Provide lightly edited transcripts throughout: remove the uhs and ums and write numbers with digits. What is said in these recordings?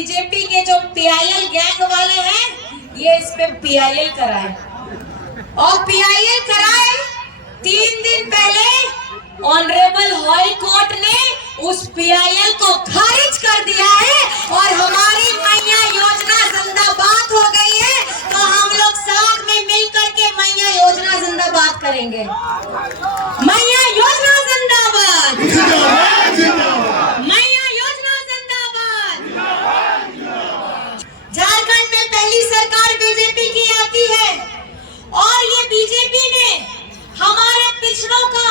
BJP के जो PIL gang वाले हैं, ये इस पे पीआईएल कराए और पीआईएल कराए 3 दिन पहले ऑनरेबल हाई कोर्ट ने उस पीआईएल को खारिज कर दिया है और हमारी मैया योजना जिंदाबाद हो गई है। तो हम लोग साथ में मिलकर के मैया योजना जिंदाबाद करेंगे। मैया योजना जिंदाबाद, मैया योजना जिंदाबाद। झारखंड में पहली सरकार बीजेपी की आती है और ये बीजेपी ने हमारे पिछड़ों का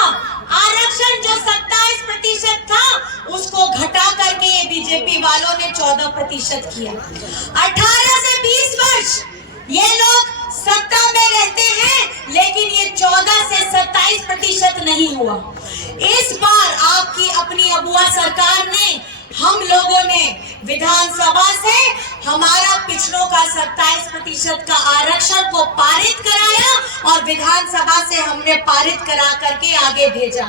आरक्षण जो 27% था उसको घटा करके ये बीजेपी वालों ने 14% किया। 18 से 20 वर्ष ये लोग सत्ता में रहते हैं, लेकिन ये 14 से 27% नहीं हुआ। इस बार आपकी अपनी अबुआ सरकार ने, हम लोगों ने विधानसभा से हमारा पिछड़ों का 27% का आरक्षण को पारित कराया और विधानसभा से हमने पारित करा करके आगे भेजा।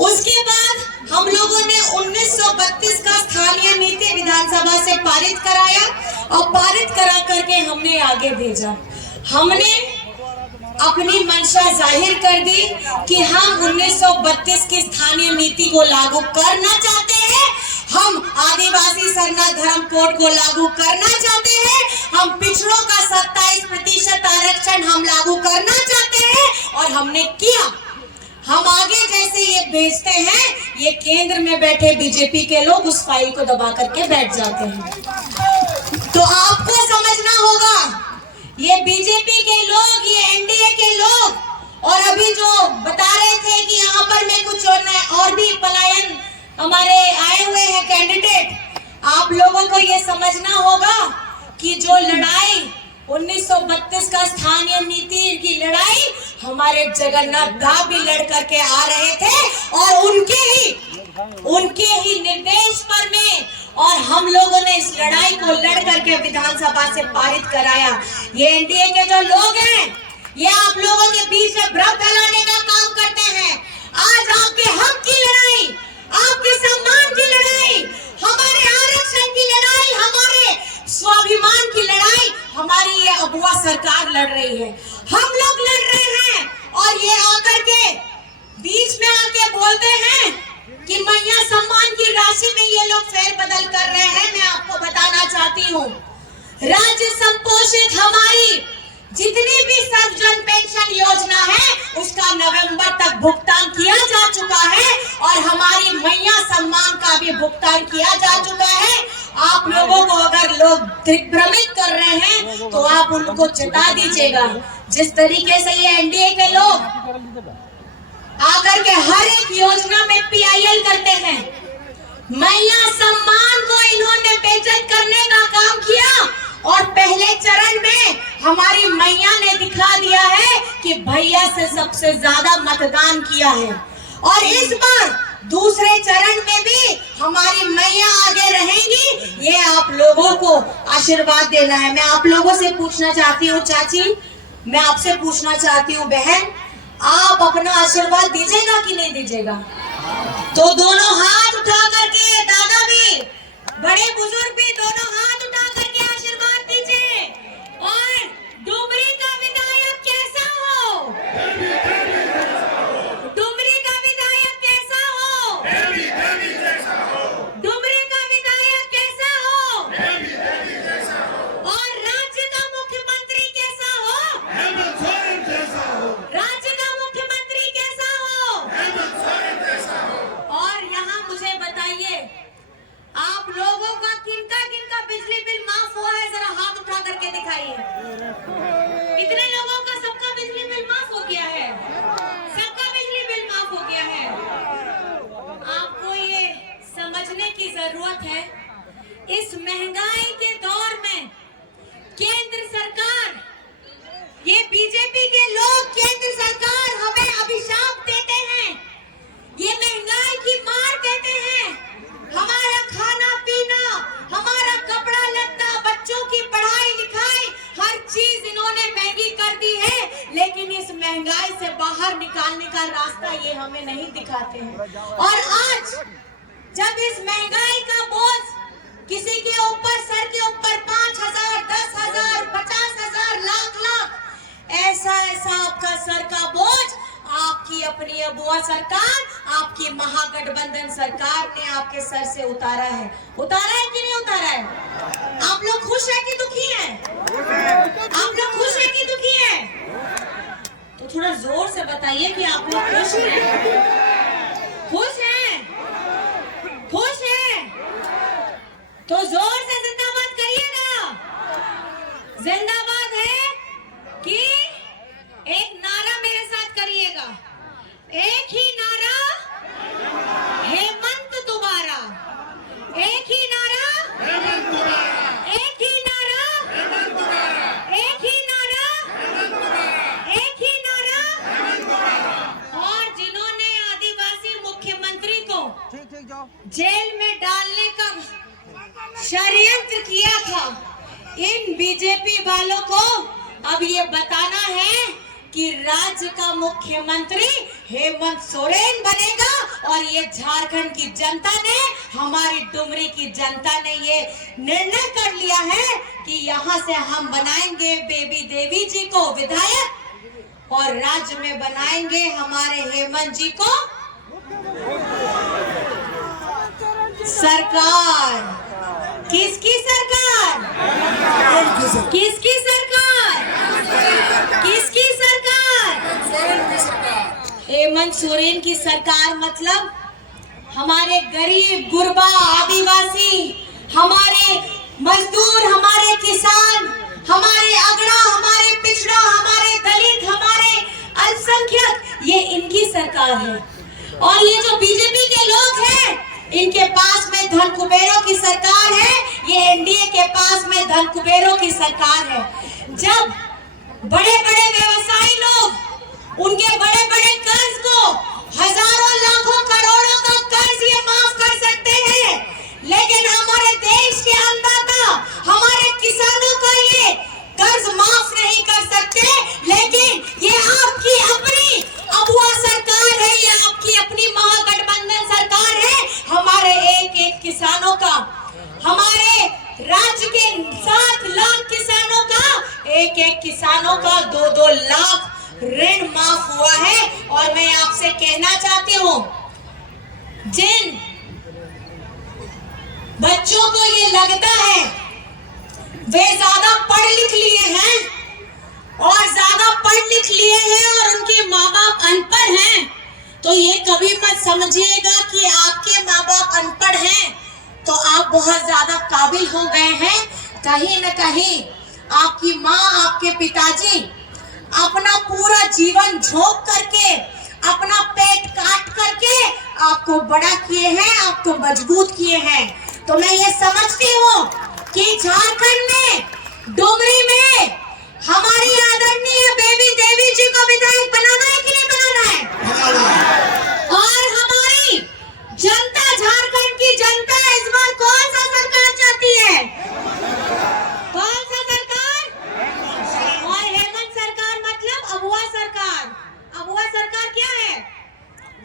उसके बाद हम लोगों ने 1932 का स्थानीय नीति विधानसभा से पारित कराया और पारित करा करके हमने आगे भेजा। हमने अपनी मंशा जाहिर कर दी कि हम 1932 की स्थानीय नीति को लागू करना चाहते हैं। हम आदिवासी सरना धर्म कोड को लागू करना चाहते हैं। हम पिछड़ों का 27% आरक्षण हम लागू करना चाहते हैं और हमने किया। हम आगे जैसे ये भेजते हैं, ये केंद्र में बैठे बीजेपी के लोग उस फाइल को दबा करके बैठ जाते हैं। तो आपको समझना होगा, ये बीजेपी के लोग, ये एनडीए के लोग और अभी जो बता रहे थे कि यहाँ पर मैं कुछ और भी पलायन हमारे आए हुए हैं कैंडिडेट, आप लोगों को ये समझना होगा कि जो लड़ाई 1932 का स्थानीय नीति की लड़ाई हमारे जगन्नाथ दास भी लड़ करके आ रहे थे और उनके ही निर्देश पर में और हम लोगों ने इस लड़ाई को लड़ करके विधानसभा से पारित कराया। ये एनडीए के जो लोग हैं, ये आप लोगों के बीच में भ्रम फैलाने का काम करते हैं। आज आपके हक की लड़ाई, आपके सम्मान की लड़ाई, हमारे आरक्षण की लड़ाई, हमारे स्वाभिमान की लड़ाई हमारी ये अबुआ सरकार लड़ रही है। हम लोग लड़ रहे हैं और ये आकर के बीच में आके बोलते हैं कि मैया सम्मान की राशि में ये लोग फेरबदल कर रहे हैं। मैं आपको बताना चाहती हूँ, राज्य संपोषित हमारी जितनी भी सर्वजन पेंशन योजना है उसका नवंबर तक भुगतान किया जा चुका है और हमारी मैया सम्मान का भी भुगतान किया जा चुका है। आप लोगों को अगर लोग दिग्भ्रमित कर रहे हैं तो आप उनको चेता दीजिएगा। जिस तरीके से ये एनडीए के लोग आकर के हर एक योजना में पीआईएल करते हैं, मैया सम्मान को इन्होंने बेइज्जत करने का काम किया और पहले चरण में हमारी मैया ने दिखा दिया है कि भैया से सबसे ज्यादा मतदान किया है और इस बार दूसरे चरण में भी हमारी मैया आगे रहेंगी। ये आप लोगों को आशीर्वाद देना है। मैं आप लोगों से पूछना चाहती हूँ, चाची, मैं आपसे पूछना चाहती हूँ बहन, आप अपना आशीर्वाद दीजिएगा कि नहीं दीजिएगा? तो दोनों हाथ उठा करके, दादा भी, बड़े बुजुर्ग भी, दोनों हाथ उठा करके आशीर्वाद दीजिए। और डुमरी का विधायक कैसा हो? डुमरी का विधायक कैसा हो? डुमरी का विधायक कैसा हो? और राज्य का मुख्यमंत्री कैसा हो? राज्य का मुख्यमंत्री कैसा हो? और यहाँ मुझे बताइए, आप लोगों का किनका बिजली बिल माफ हुआ है? जरा हाथ उठा करके दिखाइए। कितने लोगों का सबका बिजली बिल माफ हो गया है? सबका बिजली बिल माफ हो गया है। आपको ये समझने की जरूरत है, इस महंगाई के दौर में केंद्र सरकार, ये बीजेपी के लोग, केंद्र सरकार हमें अभिशाप देते हैं, ये महंगाई की मार देते हैं। हमारा खाना पीना, हमारा कपड़ा लत्ता, बच्चों की पढ़ाई लिखाई, हर चीज इन्होंने महंगी कर दी है, लेकिन इस महंगाई से बाहर निकालने का रास्ता ये हमें नहीं दिखाते हैं। और आज जब इस महंगाई का बोझ किसी के ऊपर सर के ऊपर 5,000, 10,000, 50,000, लाख ऐसा आपका सर का बोझ आपकी अपनी अबुआ सरकार, आपकी महागठबंधन सरकार ने आपके सर से उतारा है कि नहीं उतारा है? आप लोग खुश हैं कि दुखी हैं? आप लोग खुश हैं कि दुखी हैं? तो थोड़ा जोर से बताइए कि आप लोग खुश हैं? खुश हैं? खुश हैं? तो जोर से जिंदाबाद करिएगा। जिंदाबाद है कि एक नारा मेरे साथ करिएगा। एक ही नारा, हेमंत दोबारा। एक ही नारा, हेमंत दोबारा। एक ही नारा, हेमंत दोबारा। एक ही नारा, हेमंत दोबारा। एक ही नारा, हेमंत दोबारा। और जिन्होंने आदिवासी मुख्यमंत्री को जेल में डालने का षड्यंत्र किया था, इन बीजेपी वालों को अब ये बताना है कि राज्य का मुख्यमंत्री हेमंत सोरेन बनेगा। और ये झारखंड की जनता ने, हमारी डुमरी की जनता ने ये निर्णय कर लिया है कि यहाँ से हम बनाएंगे बेबी देवी जी को विधायक और राज्य में बनाएंगे हमारे हेमंत जी को सरकार। किसकी सरकार? किसकी सरकार? किसकी सरकार? हेमंत सोरेन की सरकार। मतलब हमारे गरीब गुरबा आदिवासी, हमारे मजदूर, हमारे किसान, हमारे अगड़ा, हमारे पिछड़ा, हमारे दलित, हमारे अल्पसंख्यक, ये इनकी सरकार है। और ये जो बीजेपी के लोग हैं, इनके पास में धन कुबेरों की सरकार है। ये एनडीए के पास में धन कुबेरों की सरकार है। जब बड़े बड़े व्यवसायी लोग उनके बड़े बड़े कर्ज को, हजारों लाखों करोड़ों का कर्ज ये माफ कर सकते हैं, लेकिन हमारे देश के अन्नदाता, हमारे किसानों का ये कर्ज माफ नहीं कर सकते। लेकिन ये आपकी अपनी अबुआ सरकार है, ये आपकी अपनी महागठबंधन सरकार है। हमारे एक किसानों का, हमारे राज्य के 7 लाख किसानों का, एक किसानों का 2-2 लाख ऋण माफ हुआ है। और मैं आपसे कहना चाहती हूँ, जिन बच्चों को ये लगता है वे ज्यादा पढ़ लिख लिए हैं और उनके माँ बाप अनपढ़ हैं, तो ये कभी मत समझिएगा कि आपके माँ बाप अनपढ़ हैं तो आप बहुत ज्यादा काबिल हो गए हैं। कहीं न कहीं आपकी माँ, आपके पिताजी अपना पूरा जीवन झोंक करके, अपना पेट काट करके आपको बड़ा किए हैं, आपको मजबूत किए हैं। तो मैं ये समझती हूँ कि झारखंड में, डुमरी में हमारी आदरणीय बेबी देवी जी को विधायक बनाना है कि नहीं बनाना है? और हमारी जनता, झारखंड की जनता इस बार कौन सा सरकार चाहती है? कौन सा सरकार? और हेमंत सरकार मतलब अबुआ सरकार। अबुआ सरकार क्या है?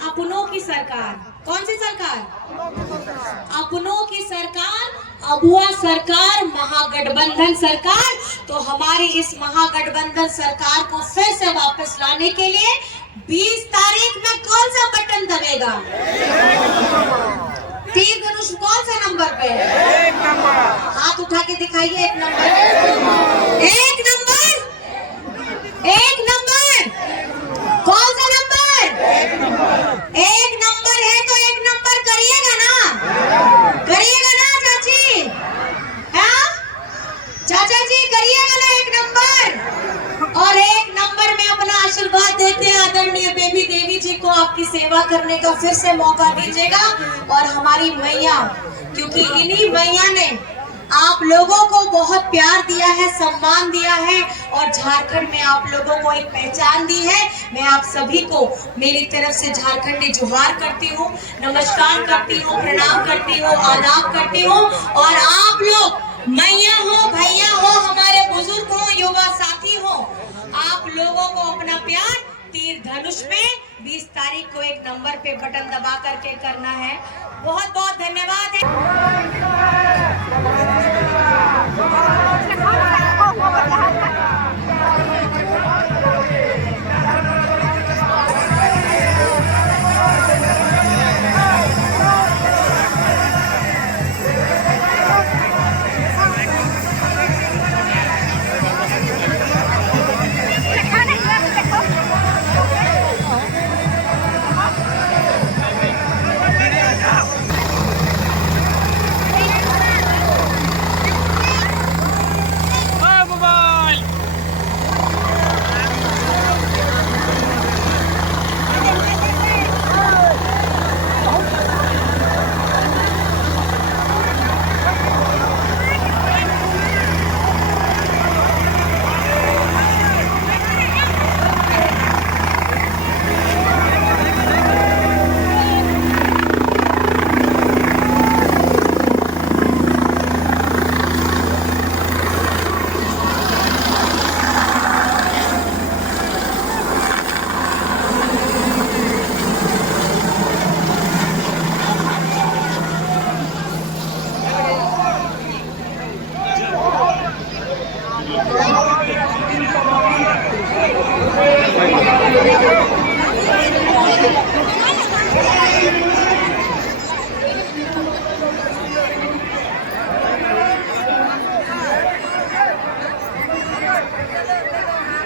अपनों की सरकार। कौन सी सरकार? अपनों की सरकार, अबुआ सरकार, महागठबंधन सरकार। तो हमारी इस महागठबंधन सरकार को फिर से वापस लाने के लिए 20 तारीख में कौन सा बटन दबेगा? तीर धनुष कौन सा नंबर पे है? 1 नंबर। हाथ उठा के दिखाइए। 1 नंबर। 1 नंबर। 1 नंबर। कौन सा नंबर? 1 नंबर है तो 1 नंबर करिएगा ना? करिएगा ना चाची? हाँ चाचा जी, करिएगा ना 1 नंबर? और 1 नंबर में अपना आशीर्वाद देते हैं आदरणीय बेबी देवी जी को आपकी सेवा करने का फिर से मौका दीजिएगा। और हमारी मैया, क्योंकि इन्हीं मैया ने आप लोगों को बहुत प्यार दिया है, सम्मान दिया है और झारखंड में आप लोगों को एक पहचान दी है। मैं आप सभी को मेरी तरफ से झारखंडी जोहार करती हूँ, नमस्कार करती हूँ, प्रणाम करती हूँ, आदाब करती हूँ। और आप लोग मैया हो, भैया हो, हमारे बुजुर्ग हो, युवा साथी हो, आप लोगों को अपना प्यार तीर धनुष पे 20 तारीख को एक नंबर पे बटन दबा करके करना है। बहुत बहुत धन्यवाद है।